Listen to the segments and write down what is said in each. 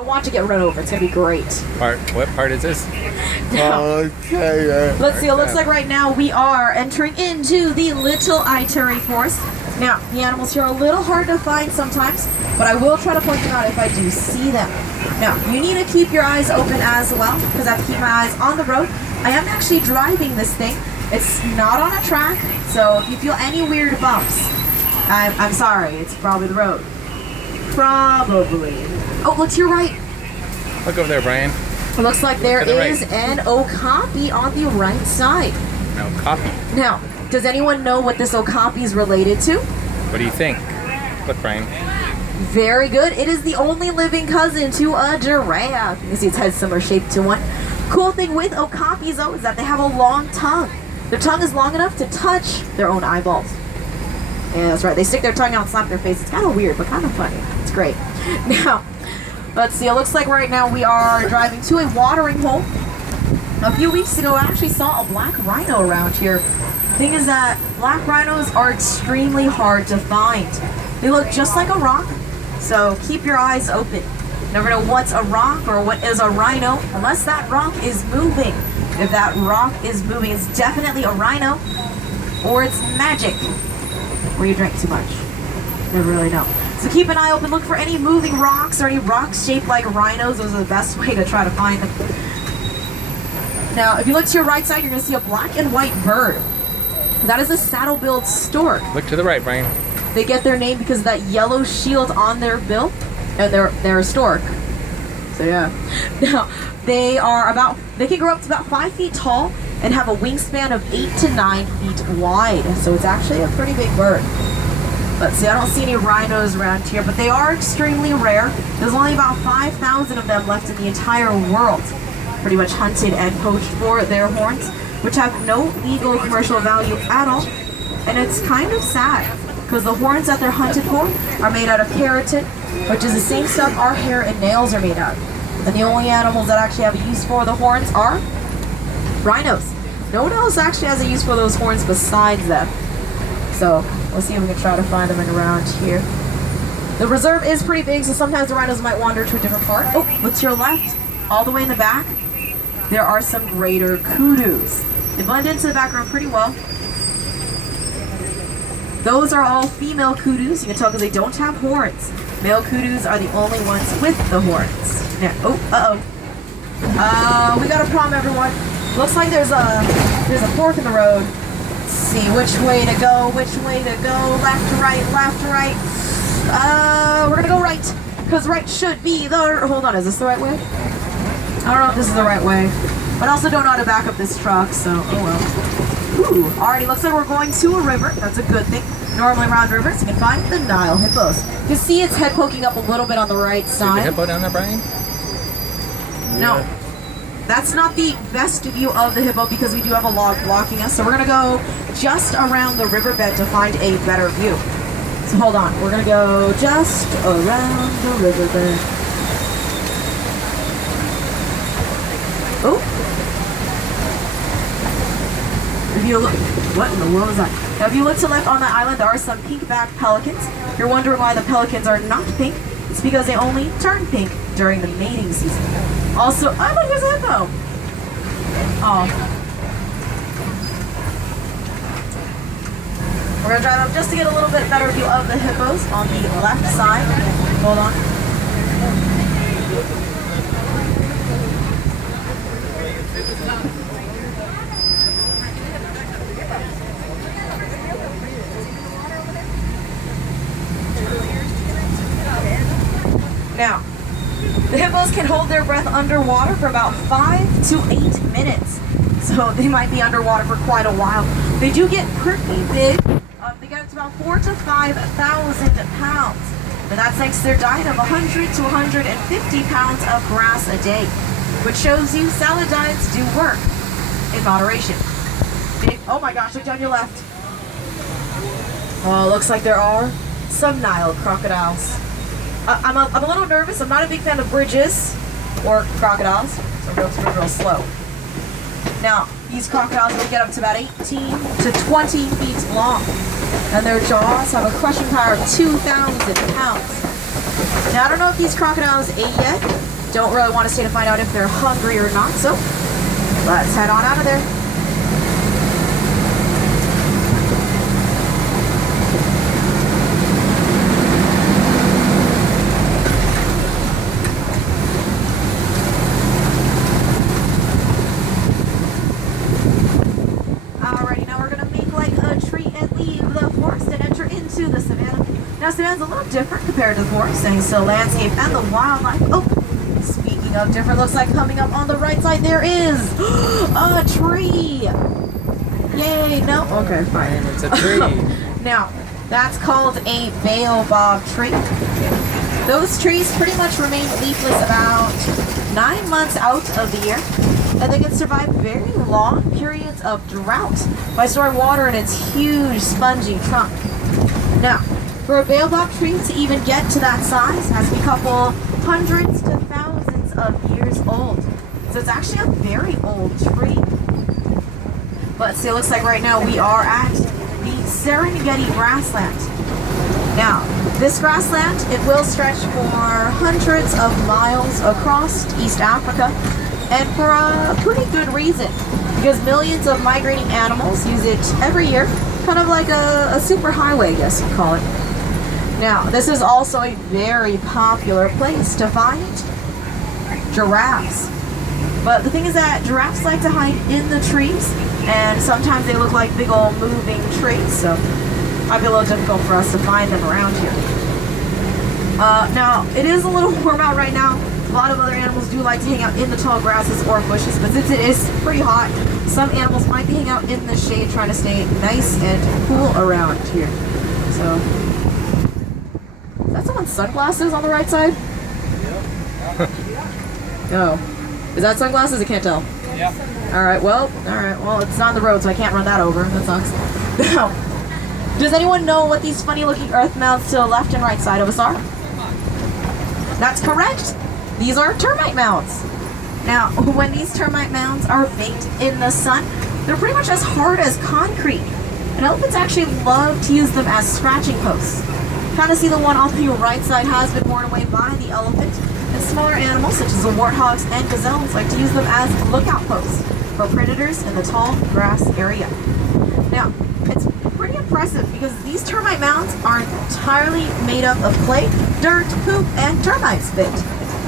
I want to get run over. It's gonna be great. What part is this? Okay. Let's see. It looks like right now we are entering into the Little Ituri Forest. Now, the animals here are a little hard to find sometimes, but I will try to point them out if I do see them. Now, you need to keep your eyes open as well, because I have to keep my eyes on the road. I am actually driving this thing. It's not on a track, so if you feel any weird bumps, I'm sorry. It's probably the road. Probably. Oh, look to your right. Look over there, Brian. It looks like there is right. an okapi on the right side. No, copy. Now, does anyone know what this okapi is related to? What do you think? Look, Brian. Very good. It is the only living cousin to a giraffe. You can see its head's similar shape to one. Cool thing with okapis, though, is that they have a long tongue. Their tongue is long enough to touch their own eyeballs. Yeah, that's right. They stick their tongue out and slap their face. It's kind of weird, but kind of funny. It's great. Now, let's see. It looks like right now we are driving to a watering hole. A few weeks ago, I actually saw a black rhino around here. The thing is that black rhinos are extremely hard to find. They look just like a rock, so keep your eyes open. Never know what's a rock or what is a rhino unless that rock is moving. If that rock is moving, it's definitely a rhino, or it's magic, or you drank too much. Never really know. So keep an eye open. Look for any moving rocks or any rocks shaped like rhinos. Those are the best way to try to find them. Now, if you look to your right side, you're going to see a black and white bird. That is a saddle-billed stork. Look to the right, Brian. They get their name because of that yellow shield on their bill, and they're a stork. So yeah. Now, they can grow up to about 5 feet tall and have a wingspan of 8 to 9 feet wide. So it's actually a pretty big bird. Let's see, I don't see any rhinos around here, but they are extremely rare. There's only about 5,000 of them left in the entire world. Pretty much hunted and poached for their horns, which have no legal commercial value at all. And it's kind of sad, because the horns that they're hunted for are made out of keratin, which is the same stuff our hair and nails are made out of. And the only animals that actually have a use for the horns are rhinos. No one else actually has a use for those horns besides them. So we'll see if we can try to find them around here. The reserve is pretty big, so sometimes the rhinos might wander to a different part. Oh, look to your left, all the way in the back, there are some greater kudus. They blend into the background pretty well. Those are all female kudus. You can tell because they don't have horns. Male kudus are the only ones with the horns. Yeah. Oh, we got a problem, everyone. Looks like there's a fork in the road. Let's see which way to go. Left to right, left to right. We're gonna go right, because right should be the. Hold on, is this the right way? I don't know if this is the right way, but I also don't know how to back up this truck, so oh well. Ooh, alrighty, looks like we're going to a river. That's a good thing. Normally around rivers, you can find the Nile hippos. You can see its head poking up a little bit on the right side. Is the hippo down there, Brian? No. That's not the best view of the hippo because we do have a log blocking us. So we're going to go just around the riverbed to find a better view. So hold on. We're going to go just around the riverbed. Oh. If you look, what in the world is that? Now if you look to the left on the island, there are some pink-backed pelicans. If you're wondering why the pelicans are not pink, it's because they only turn pink during the mating season. Also, oh look, there's a hippo. Oh. We're gonna drive up just to get a little bit better view of the hippos on the left side. Hold on. Now, the hippos can hold their breath underwater for about 5 to 8 minutes. So they might be underwater for quite a while. They do get pretty big. They get up to about 4,000 to 5,000 pounds. And that's thanks to their diet of 100 to 150 pounds of grass a day. Which shows you salad diets do work in moderation. Oh my gosh, look down your left. Oh, looks like there are some Nile crocodiles. I'm a little nervous. I'm not a big fan of bridges or crocodiles, so I'm going real slow. Now, these crocodiles will get up to about 18 to 20 feet long, and their jaws have a crushing power of 2,000 pounds. Now, I don't know if these crocodiles ate yet. Don't really want to stay to find out if they're hungry or not, so let's head on out of there. Alrighty, now we're going to make like a tree and leave the forest and enter into the savannah. Now, savannah's a little different compared to the forest, thanks to the landscape and the wildlife. Oh, speaking of different, looks like coming up on the right side there is a tree. Yay, no? Okay, fine. It's a tree. Now, that's called a baobab tree. Those trees pretty much remain leafless about 9 months out of the year, and they can survive very long periods of drought by storing water in its huge spongy trunk. Now, for a baobab tree to even get to that size has to be a couple hundreds to thousands of years old. So it's actually a very old tree. But see, it looks like right now we are at the Serengeti grassland. Now, this grassland, it will stretch for hundreds of miles across East Africa, and for a pretty good reason, because millions of migrating animals use it every year, kind of like a super highway, I guess you'd call it. Now, this is also a very popular place to find giraffes. But the thing is that giraffes like to hide in the trees, and sometimes they look like big old moving trees, so it might be a little difficult for us to find them around here. Now, it is a little warm out right now. A lot of other animals do like to hang out in the tall grasses or bushes, but since it is pretty hot, some animals might be hanging out in the shade trying to stay nice and cool around here. So, is that someone's sunglasses on the right side? Oh. Is that sunglasses? I can't tell. Yeah. Alright, well, it's not on the road, so I can't run that over. That sucks. Now, does anyone know what these funny looking earth mounds to the left and right side of us are? That's correct! These are termite mounds. Now, when these termite mounds are baked in the sun, they're pretty much as hard as concrete. And elephants actually love to use them as scratching posts. Kind of see the one on the right side has been worn away by the elephant. And smaller animals, such as the warthogs and gazelles, like to use them as lookout posts for predators in the tall grass area. Now, it's pretty impressive because these termite mounds are entirely made up of clay, dirt, poop, and termite spit.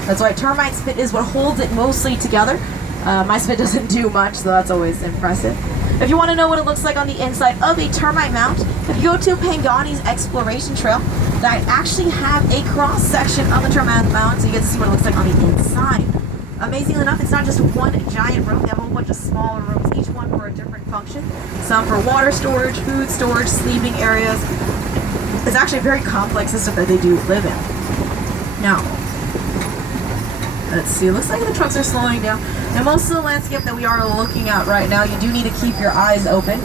That's why termite spit is what holds it mostly together. My spit doesn't do much, so that's always impressive. If you want to know what it looks like on the inside of a termite mound, if you go to Pangani's exploration trail, that actually have a cross section of the termite mound, so you get to see what it looks like on the inside. Amazingly enough, it's not just one giant room. They have a whole bunch of smaller rooms, each one for a different function. Some for water storage, food storage, sleeping areas. It's actually a very complex system that they do live in. Now, let's see, it looks like the trucks are slowing down. Now, most of the landscape that we are looking at right now, you do need to keep your eyes open.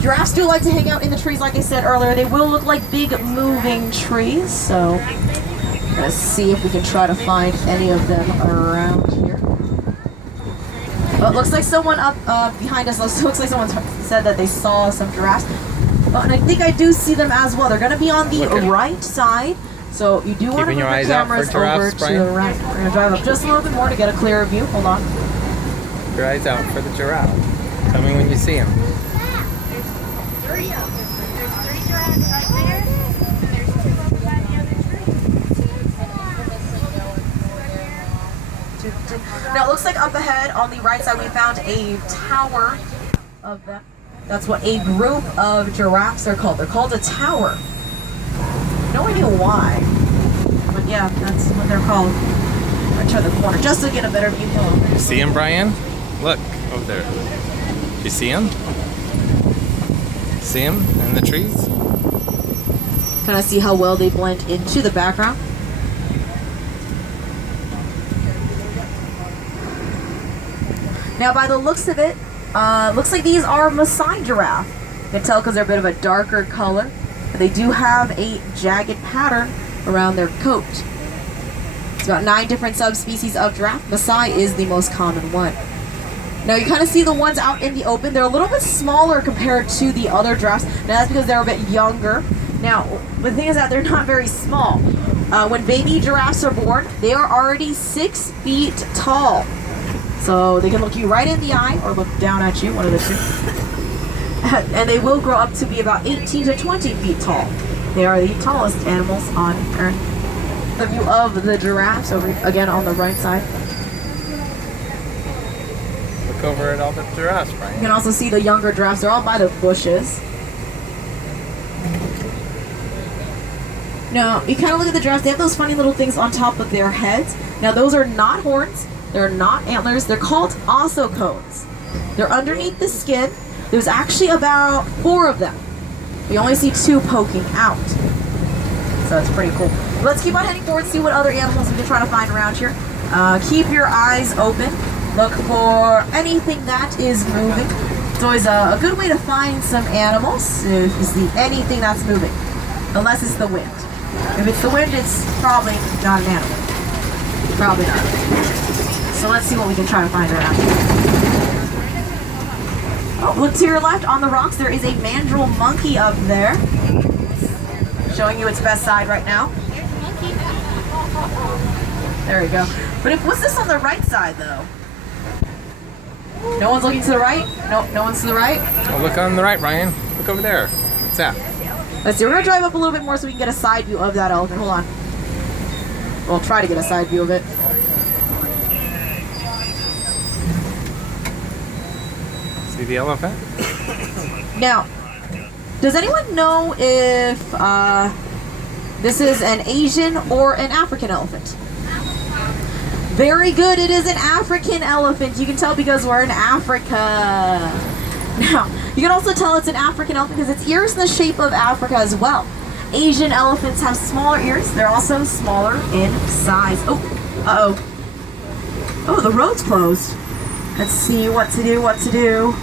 Giraffes do like to hang out in the trees, like I said earlier. They will look like big moving trees, so let's see if we can try to find any of them around here. Oh, it looks like someone up behind us, it looks like someone said that they saw some giraffes. Oh, and I think I do see them as well. They're going to be on the right side. So you do want to move your cameras over to the right. We're going to drive up just a little bit more to get a clearer view. Hold on. Keep your eyes out for the giraffe. Tell me when you see him. There's 3 giraffes right there, and there's 2 of them by the other tree. Now it looks like up ahead on the right side we found a tower of them. That's what a group of giraffes are called. They're called a tower. No idea why, but yeah, that's what they're called. I turn the corner just to get a better view. You see him, Brian? Look over there. You see him? See him in the trees? Kind of see how well they blend into the background. Now, by the looks of it, looks like these are Maasai giraffe. You can tell because they're a bit of a darker color. They do have a jagged pattern around their coat. It's about 9 different subspecies of giraffe. Maasai is the most common one. Now you kind of see the ones out in the open. They're a little bit smaller compared to the other giraffes. Now that's because they're a bit younger. Now, the thing is that they're not very small. When baby giraffes are born, they are already 6 feet tall. So they can look you right in the eye or look down at you, one of the two. And they will grow up to be about 18 to 20 feet tall. They are the tallest animals on Earth. The view of the giraffes over again on the right side. Look over at all the giraffes, You Brian. can also see the younger giraffes. They're all by the bushes. Now, you kind of look at the giraffes. They have those funny little things on top of their heads. Now, those are not horns. They're not antlers. They're called ossicones. They're underneath the skin. There's actually about 4 of them. We only see 2 poking out. So it's pretty cool. Let's keep on heading forward, see what other animals we can try to find around here. Keep your eyes open. Look for anything that is moving. It's always a good way to find some animals if you see anything that's moving. Unless it's the wind. If it's the wind, it's probably not an animal. Probably not. So let's see what we can try to find around here. Oh, look to your left on the rocks. There is a mandrill monkey up there. Showing you its best side right now. There we go. But what's this on the right side, though? No one's looking to the right? Nope, no one's to the right. Oh, look on the right, Ryan. Look over there. What's that? Let's see, we're gonna drive up a little bit more so we can get a side view of that elephant. Hold on. We'll try to get a side view of it. See the elephant? Now, does anyone know if this is an Asian or an African elephant? Very good, it is an African elephant. You can tell because we're in Africa. Now, you can also tell it's an African elephant because its ears in the shape of Africa as well. Asian elephants have smaller ears. They're also smaller in size. Oh, uh-oh. Oh, the road's closed. Let's see what to do.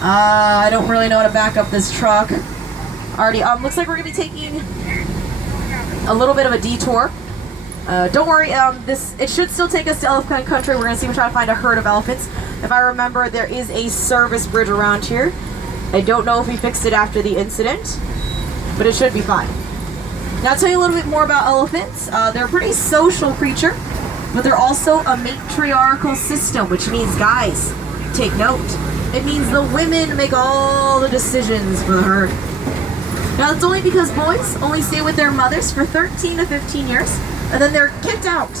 I don't really know how to back up this truck. Already, looks like we're gonna be taking a little bit of a detour. Don't worry, it should still take us to Elephant Country. We're gonna see if we try to find a herd of elephants. If I remember, there is a service bridge around here. I don't know if we fixed it after the incident, but it should be fine. Now, I'll tell you a little bit more about elephants. They're a pretty social creature, but they're also a matriarchal system, which means, guys, take note. It means the women make all the decisions for the herd. Now, it's only because boys only stay with their mothers for 13 to 15 years, and then they're kicked out.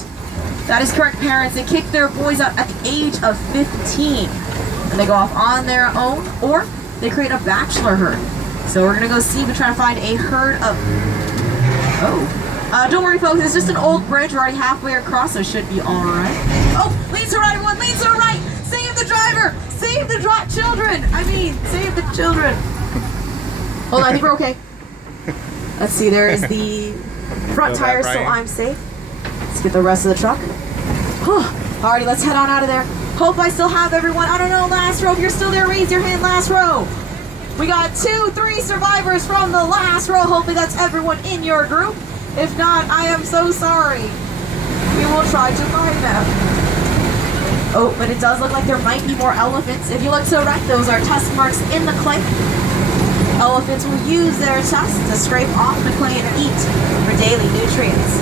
That is correct, parents. They kick their boys out at the age of 15. And they go off on their own, or they create a bachelor herd. So we're going to go see if we try to find a herd of... Oh. Don't worry, folks. It's just an old bridge. We're already halfway across, so it should be all right. Oh, lean to the right, everyone. Lean to the right. Save the driver. Save the children. Save the children. Hold on, I think we're okay. Let's see. There is the front Feel that, tire, so Brian? I'm safe. Let's get the rest of the truck. Alrighty, let's head on out of there. Hope I still have everyone. I don't know, last row. If you're still there, raise your hand, last row. We got 2, 3 survivors from the last row. Hopefully that's everyone in your group. If not, I am so sorry. We will try to find them. Oh, but it does look like there might be more elephants. If you look to the right, those are tusk marks in the clay. Elephants will use their tusks to scrape off the clay and eat for daily nutrients.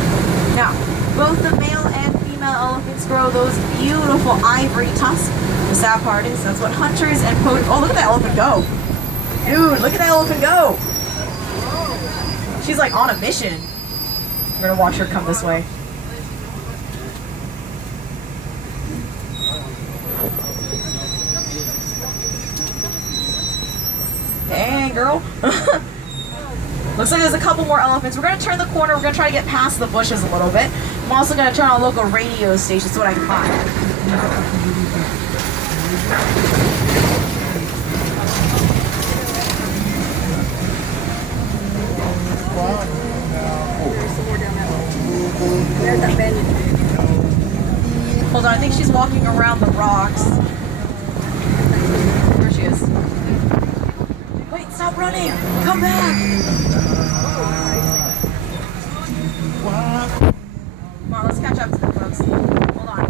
Now, both the male and female elephants grow those beautiful ivory tusks. The sad part is that's what hunters and poachers... Oh, look at that elephant go. Dude, look at that elephant go. She's like on a mission. We're gonna watch her come this way. Dang, girl. Looks like there's a couple more elephants. We're gonna turn the corner. We're gonna try to get past the bushes a little bit. I'm also gonna turn on a local radio station, see what I can find. There's that bend. Hold on, I think she's walking around the rocks. There she is. Wait, stop running! Come back! Come on, let's catch up to them, folks. Hold on.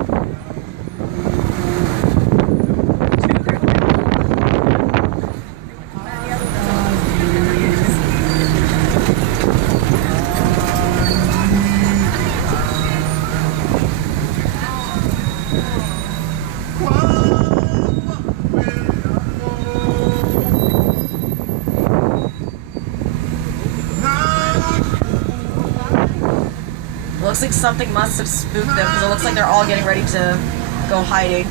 2, 3, Looks like something must have spooked them because it looks like they're all getting ready to go hiding.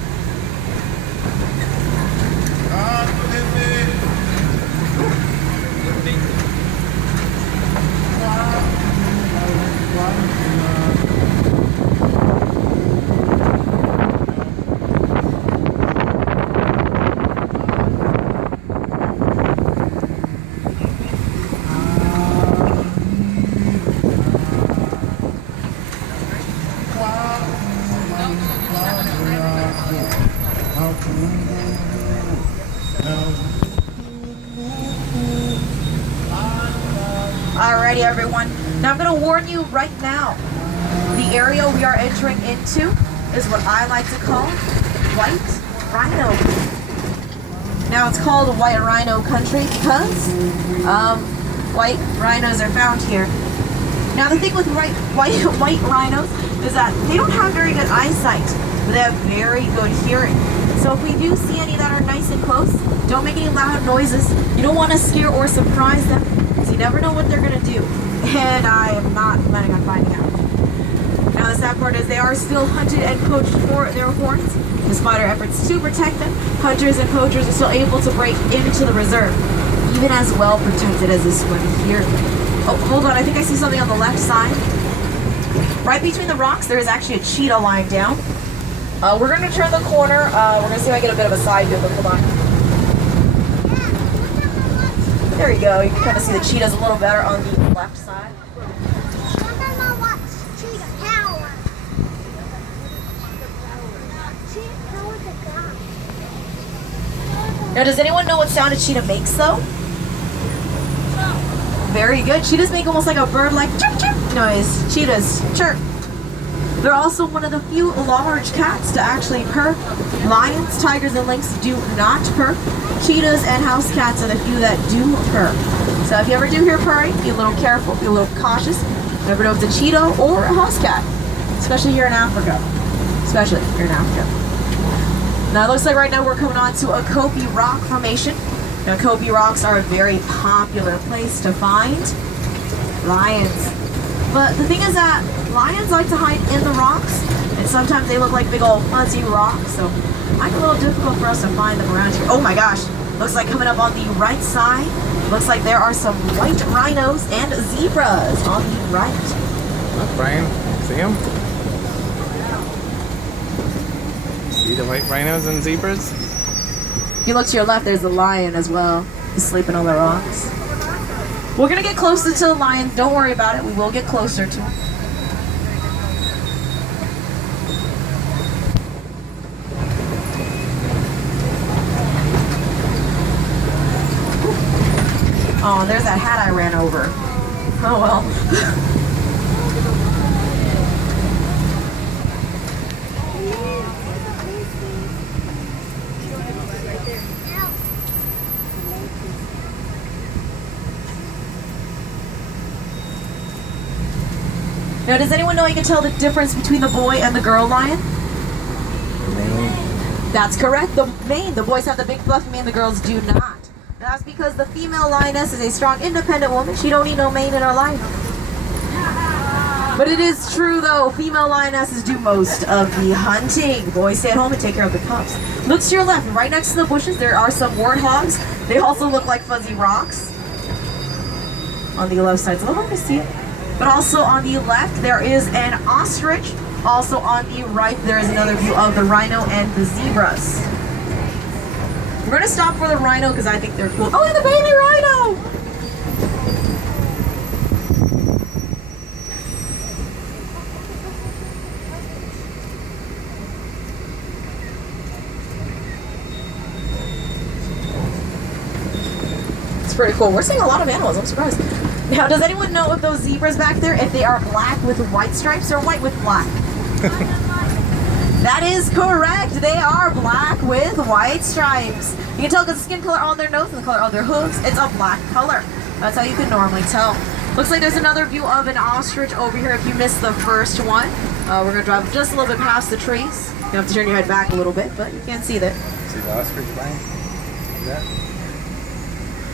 Alrighty, everyone. Now I'm going to warn you right now. The area we are entering into is what I like to call White Rhino. Now it's called White Rhino Country because white rhinos are found here. Now the thing with white rhinos is that they don't have very good eyesight, but they have very good hearing. So if we do see any that are nice and close, don't make any loud noises. You don't want to scare or surprise them, because you never know what they're going to do. And I am not planning on finding out. Now the sad part is they are still hunted and poached for their horns. Despite our efforts to protect them, hunters and poachers are still able to break into the reserve, even as well protected as this one here. Oh, hold on, I think I see something on the left side. Right between the rocks, there is actually a cheetah lying down. We're going to turn the corner. We're going to see if I get a bit of a side view, but hold on. There we go. You can kind of see the cheetahs a little better on the left side. Now, does anyone know what sound a cheetah makes, though? Very good. Cheetahs make almost like a bird-like chirp chirp noise. Cheetahs chirp. They're also one of the few large cats to actually purr. Lions, tigers, and lynx do not purr. Cheetahs and house cats are the few that do purr. So if you ever do hear purring, be a little careful, be a little cautious. Never know if it's a cheetah or a house cat, especially here in Africa. Especially here in Africa. Now it looks like right now we're coming on to a Kopi Rock formation. Now Kopi Rocks are a very popular place to find lions. But the thing is that lions like to hide in the rocks, and sometimes they look like big old fuzzy rocks, so it might be a little difficult for us to find them around here. Oh my gosh, looks like coming up on the right side, looks like there are some white rhinos and zebras on the right. Look, Brian, see them? See the white rhinos and zebras? If you look to your left, there's a lion as well. He's sleeping on the rocks. We're gonna get closer to the lions. Don't worry about it. We will get closer to him. Oh, and there's that hat I ran over. Oh well. Now, does anyone know you can tell the difference between the boy and the girl lion? That's correct. The mane. The boys have the big fluffy mane, the girls do not. Now, that's because the female lioness is a strong, independent woman. She don't need no mane in her life. But it is true, though. Female lionesses do most of the hunting. Boys stay at home and take care of the cubs. Look to your left. Right next to the bushes, there are some warthogs. They also look like fuzzy rocks. On the left side, so hard to see it. But also on the left, there is an ostrich. Also on the right, there is another view of the rhino and the zebras. We're going to stop for the rhino because I think they're cool. Oh, and the baby rhino! It's pretty cool. We're seeing a lot of animals. I'm surprised. Now, does anyone know if those zebras back there, if they are black with white stripes or white with black? That is correct. They are black with white stripes. You can tell because the skin color on their nose and the color on their hooves, it's a black color. That's how you can normally tell. Looks like there's another view of an ostrich over here if you missed the first one. We're going to drive just a little bit past the trees. You have to turn your head back a little bit, but you can't see that. See the ostrich, Brian? See that?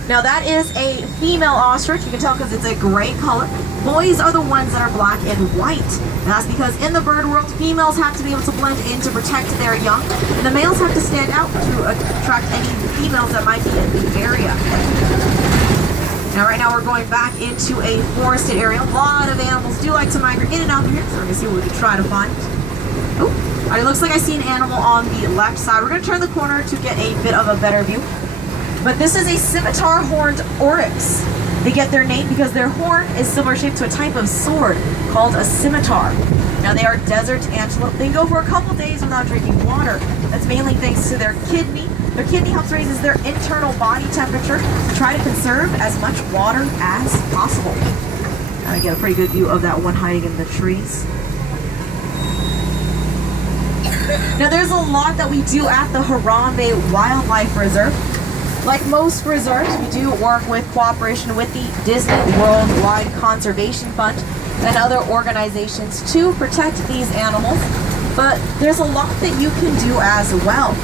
Now that is a female ostrich. You can tell because it's a gray color. Boys are the ones that are black and white. And that's because in the bird world, females have to be able to blend in to protect their young, and the males have to stand out to attract any females that might be in the area. Now right now we're going back into a forested area. A lot of animals do like to migrate in and out of here, so we're going to see what we can try to find. Oh, all right, looks like I see an animal on the left side. We're going to turn the corner to get a bit of a better view. But this is a scimitar horned oryx. They get their name because their horn is similar shaped to a type of sword called a scimitar. Now they are desert antelope. They can go for a couple days without drinking water. That's mainly thanks to their kidney. Their kidney helps raises their internal body temperature to try to conserve as much water as possible. Now I get a pretty good view of that one hiding in the trees. Now there's a lot that we do at the Harambe Wildlife Reserve. Like most reserves, we do work with cooperation with the Disney Worldwide Conservation Fund and other organizations to protect these animals. But there's a lot that you can do as well.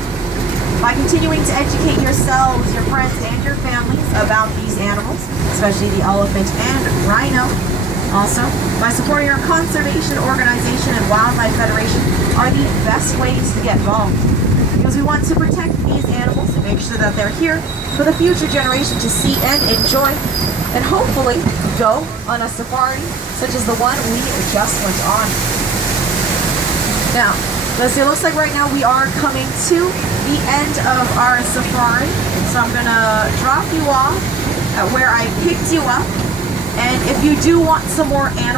By continuing to educate yourselves, your friends, and your families about these animals, especially the elephant and rhino. Also, by supporting our conservation organization and wildlife federation are the best ways to get involved. Because we want to protect these animals and make sure that they're here for the future generation to see and enjoy, and hopefully go on a safari such as the one we just went on. Now, let's see, it looks like right now we are coming to the end of our safari, so I'm gonna drop you off at where I picked you up, and if you do want some more animals,